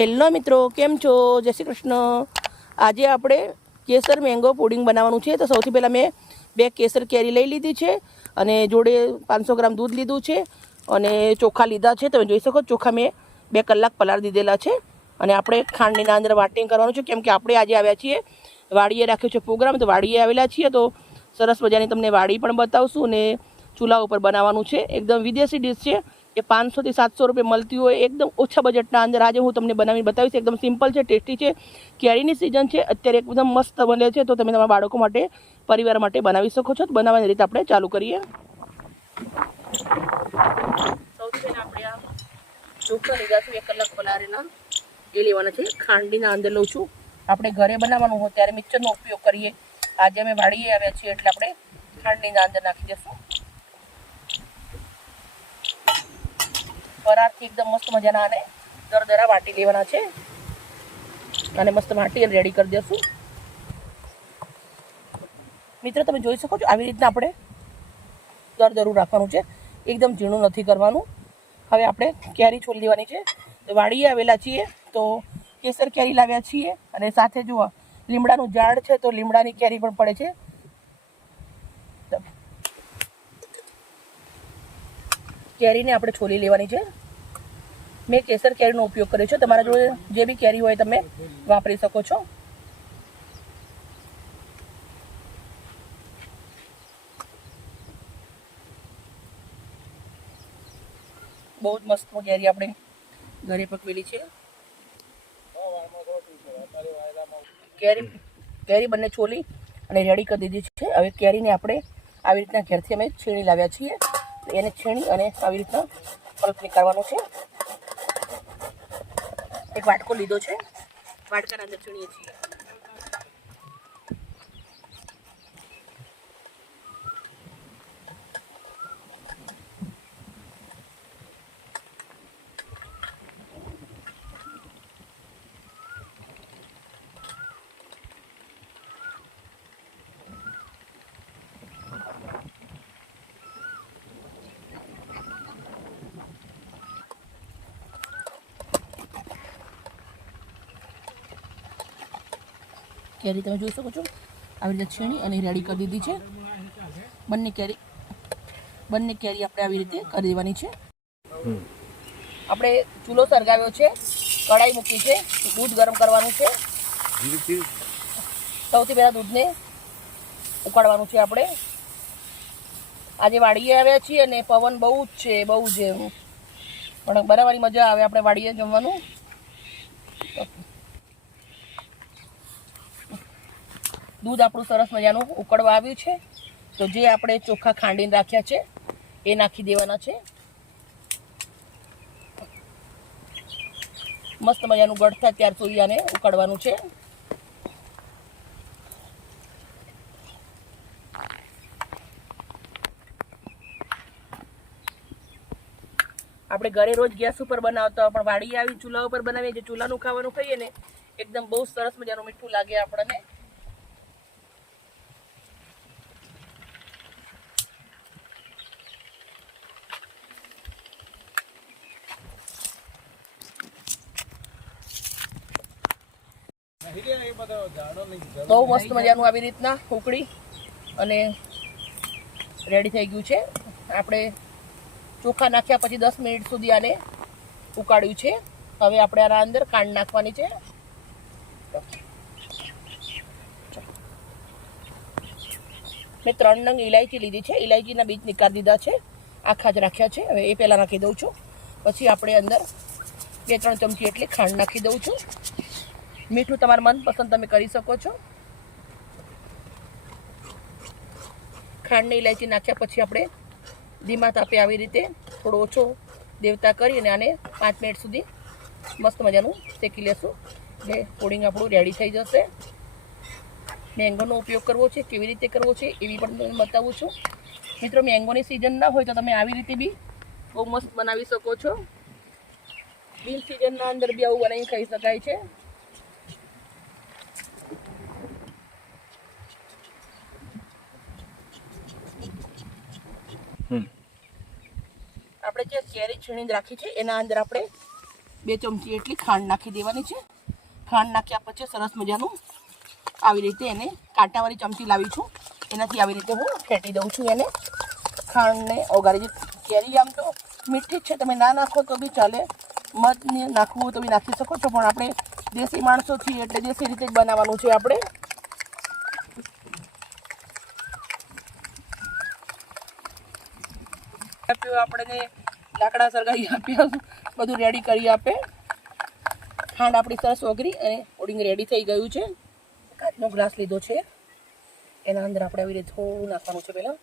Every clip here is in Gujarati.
હેલો મિત્રો, કેમ છો? જય શ્રી કૃષ્ણ. આજે આપણે કેસર મેંગો પુડિંગ બનાવવાનું છે. તો સૌથી પહેલાં મેં 2 કેસર કેરી લઈ લીધી છે અને જોડે 500 ગ્રામ દૂધ લીધું છે અને ચોખા લીધા છે. તમે જોઈ શકો ચોખા મેં 2 કલાક પલાળી દીધેલા છે. અને આપણે ખાંડની અંદર વાટિંગ કરવાનું છે, કેમ કે આપણે આજે આવ્યા છીએ વાડીએ રાખ્યો છે પ્રોગ્રામ. તો વાડીએ આવેલા છીએ તો સરસ મજાની તમને વાડી પણ બતાવશું અને ચૂલા ઉપર બનાવવાનું છે. એકદમ વિદેશી ડીશ છે. એ 500 થી 700 રૂપિયા મળતી હોય, એકદમ ઓછા બજેટના અંદર આજે હું તમને બનાવીને બતાવીશ. એકદમ સિમ્પલ છે, ટેસ્ટી છે. કેરીની સિઝન છે અત્યારે, એકદમ મસ્ત બને છે. તો તમે તમારા બાળકો માટે, પરિવાર માટે બનાવી શકો છો. તો બનાવવાની રીતે આપણે ચાલુ કરીએ. સૌથી પહેલાં આપણે આ ચોખા લીધા છે 1 કલાક પલાળેલા, એ લેવાના છે. ખાંડીના અંદર લઉં છું. આપણે ઘરે બનાવવાનું હોય ત્યારે મિક્સરનો ઉપયોગ કરીએ. આજે અમે વાડીએ આવ્યા છીએ એટલે આપણે ખાંડીના અંદર નાખી દઈશું. પરાઠથી એકદમ મસ્ત મજાના આને દરદરા વાટી લેવાના છે અને મસ્ત વાટી રેડી કરી દઈશું. મિત્રો તમે જોઈ શકો છો આવી રીતના આપણે દરદરું રાખવાનું છે, એકદમ ઝીણું નથી કરવાનું. હવે આપણે કેરી છોલી લેવાની છે. તો વાડીએ આવેલા છીએ તો કેસર કેરી લાવ્યા છીએ અને સાથે જુઓ લીમડાનું ઝાડ છે તો લીમડાની કેરી પણ પડે છે. કેરીને આપણે છોલી લેવાની છે. મેં કેસર કેરીનો ઉપયોગ કર્યો છે. તમારા જોડે જે બી કેરી હોય તમે વાપરી શકો છો. બહુ જ મસ્ત કેરી આપણે ઘરે પકવેલી છે. કેરી બંને છોલી અને રેડી કરી દીધી છે. હવે કેરીને આપણે આવી રીતના ઘેરથી અમે છીણી લાવ્યા છીએ. એને છીણી અને આવી રીતના પલ્પ નીકાળવાનું છે. એક વાટકો લીધો છે, વાટકાના અંદર છીણીએ છીએ. કેરી તમે જોઈ શકો છો આવી રીતે છીણી અને રેડી કરી દીધી છે. બંને કેરી આપણે આવી રીતે કરી દેવાની છે. આપણે ચૂલો સળગાવ્યો છે, કઢાઈ મૂકી છે, દૂધ ગરમ કરવાનું છે. સૌથી પહેલાં દૂધને ઉકાળવાનું છે. આપણે આજે વાડીએ આવ્યા છીએ અને પવન બહુ જ છે, બહુ જ પણ બનાવવાની મજા આવે. આપણે વાડીએ જમવાનું. દૂધ આપણું સરસ મજાનું ઉકળવા આવ્યું છે. તો જે આપણે ચોખા ખાંડીને રાખ્યા છે એ નાખી દેવાના છે. મસ્ત મજાનું ગળ થાય ત્યાર સુધી આને ઉકળવાનું છે. આપણે ઘરે રોજ ગેસ ઉપર બનાવતા હોય, પણ વાડી આવી ચૂલા ઉપર બનાવીએ, જે ચૂલાનું ખાવાનું ખાઈએ ને એકદમ બહુ સરસ મજાનું મીઠું લાગે આપણને. બહુ મસ્ત મજાનું આવી રીતના ઉકળી અને રેડી થઈ ગયું છે. આપણે ચોખા નાખ્યા પછી 10 મિનિટ સુધી આને ઉકાળ્યું છે. હવે આપણે આના અંદર ખાંડ નાખવાની છે. મેં 3 નંગ ઇલાયચી લીધી છે. ઇલાયચીના બીજ નીકાળી દીધા છે, આખા જ રાખ્યા છે. હવે એ પહેલાં નાખી દઉં છું. પછી આપણે અંદર 2-3 ચમચી એટલી ખાંડ નાખી દઉં છું. મીઠું તમારા મનપસંદ તમે કરી શકો છો. ખાંડની ઇલાયચી નાખ્યા પછી આપણે ધીમા તાપે આવી રીતે થોડો ઓછો દેવતા કરી અને આને 5 મિનિટ સુધી મસ્ત મજાનું શેકી લેશું. એટલે પુડિંગ આપણું રેડી થઈ જશે. મેંગોનો ઉપયોગ કરવો છે, કેવી રીતે કરવો છે એવી પણ હું બતાવું છું. મિત્રો, મેંગોની સિઝન ના હોય તો તમે આવી રીતે બી બહુ મસ્ત બનાવી શકો છો. બિન સિઝનના અંદર બી આવું બનાવી ખાઈ શકાય છે. આપણે જે કેરી છીણીને રાખી છે એના અંદર આપણે 2 ચમચી એટલી ખાંડ નાખી દેવાની છે. ખાંડ નાખ્યા પછી સરસ મજાનું આવી રીતે એને કાંટાવાળી ચમચી લાવી છું, એનાથી આવી રીતે હું ફેટી દઉં છું એને ખાંડને ઓગાળી. કેરી આમ તો મીઠી જ છે, તમે ના નાખો તો બી ચાલે, મધ નાખવું હોય તો બી નાખી શકો છો, પણ આપણે દેશી માણસો છીએ એટલે દેશી રીતે જ બનાવવાનું છે આપણે. આપણે લાકડા સળગાવી આપ્યા, બધું રેડી કરી આપે. ખાંડ આપણી સરસ ઓગળી અને પુડિંગ રેડી થઈ ગયું છે. કાચનો ગ્લાસ લીધો છે, એના અંદર આપણે આવી રીતે થોડું નાખવાનું છે. પહેલાં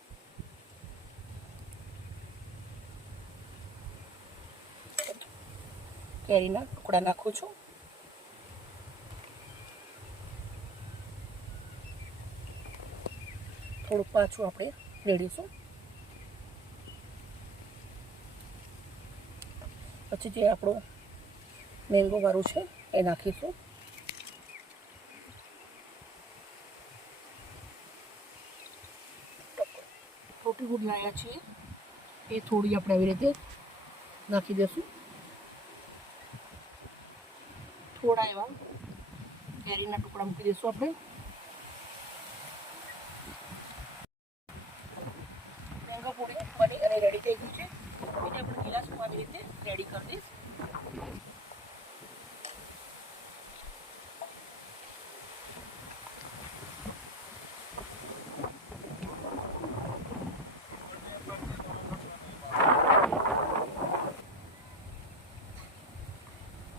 કેરીના ટુકડા નાખું છું. થોડુંક પાછું આપણે રેડીશું. પછી જે આપણું મેંગો વાળું છે એ નાખીશું. ટોટી ફૂડ લાવ્યા છીએ એ થોડી આપણે આવી રીતે નાખી દઈશું. થોડા એવા કેરીના ટુકડા મૂકી દઈશું આપણે. મેંગો પુડિંગ બની અને રેડી થઈ ગયું છે. એને આપણે ગિલાસમાં આવી રીતે રેડી કરી દઈશ.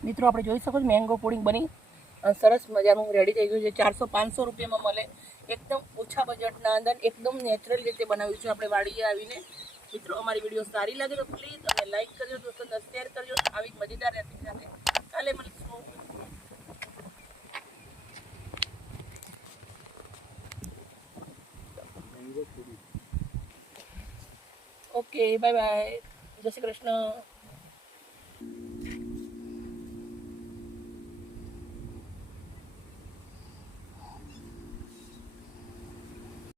મિત્રો આપણે જોઈ શકો છો મેંગો પુડિંગ બની સરસ મજાનું રેડી થઈ ગયું છે. 400-500 રૂપિયામાં મળે, એકદમ ઓછા બજેટના અંદર એકદમ નેચરલ રીતે બનાવ્યું છે આપણે વાડીએ આવીને. મિત્રો અમારી વિડીયો સારી લાગે તો પ્લીઝ તમે લાઈક કરજો, દોસ્તોને શેર કરજો. આવી મજેદાર રેસીપી સાથે કાલે મળીશું. ઓકે, બાય બાય, જય શ્રી કૃષ્ણ.